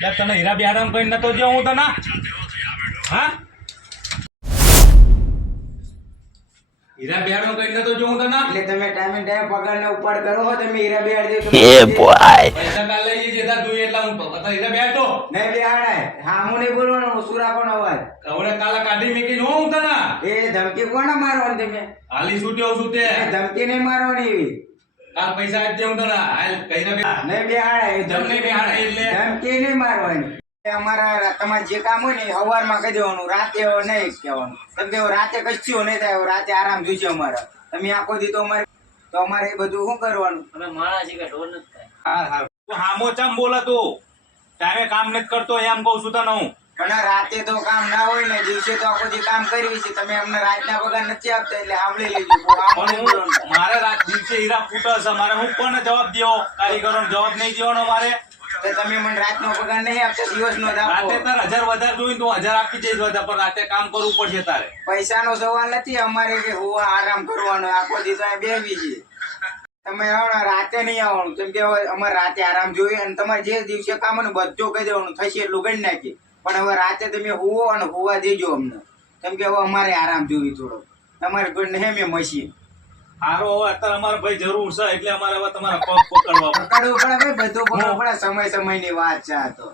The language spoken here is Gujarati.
યાર તને હીરા બિહારામ કઈ નતો જો હું તને હા હીરા બિહારામ કઈ નતો જો હું તને એટલે તમે ટાઈમે ટાઈમ પગાર ને ઉપાડ કરો છો તમે હીરા બિહાર દે તો પૈસા કાલ લઈ જઈએ તા જોઈએ એટલે હું પતા હીરા બિહાર તો નહીં બિહાડાય હા હું નહીં બોલવાનું શું રાખવાનો અવાજ કવડે કાલે કાઢી મેકી નો હું તને એ ધમકી કોને મારવાની તમે હાલી છૂટ્યો છું તે એ ધમકી નહીં મારવાની એવી કાલ પૈસા આપજે હું તને હાલ કહીને નહીં બિહાડાય ધમકી બિહાડાય એટલે ધમકી નહીં મારવાની અમારા તમારે જે કામ હોય ને સવારમાં કહી દેવાનું રાતે નહીં કહેવાનું કેમ કે રાતે કશું નહીં થાય રાતે આરામ જોઈશે અમારે તમે આખો દી તો અમારે એ બધું શું કરવાનું અમે માણસ છે કે ઢોર નથી થાય. હા હા તું હામો ચમ બોલે તું તારે કામ નથી કરતો એમ કહું છું તને હું પણ રાતે તો કામ ના હોય ને દિવસે તો આખો દી કામ કરવી છે તમે અમને રાતના પગાર નથી આપતા એટલે સાંભળી લેજો પણ હું મારે રાત દિવસે હીરા ફૂટે છે મારે હું કોને જવાબ દેવો કારીગરોને જવાબ નહીં દેવાનો મારે તમે મને રાતનો પગાર નહીં આપતા દિવસનો જ આપો. રાતે તાર 1000 વધારે જોઈને તું 1000 આપી જઈશ વધારે પણ રાતે કામ કરવું પડશે તારે પૈસાનો સવાલ નથી અમારે કે હું આરામ કરવાનો આખો દી તો અહીંયા બેસી છે તમે આવવાનું રાતે નહીં આવવાનું કેમ કે હવે અમારે રાતે આરામ જોઈએ અને તમારે જે દિવસે કામ હોય ને બધું કહી દેવાનું થશે એટલું ગણી નાખીએ પણ હવે રાતે તમે હુવો અને હુવા દેજો અમને કેમ કે હવે અમારે આરામ જોવી થોડો તમારે કોઈ નહીં મેં મશીન હારો હવે અત્યારે અમારે ભાઈ જરૂર છે એટલે અમારે હવે તમારા પગ પકડવા પકડવું પડે ભાઈ બધું પકડવું પડે સમય સમયની વાત છે આ તો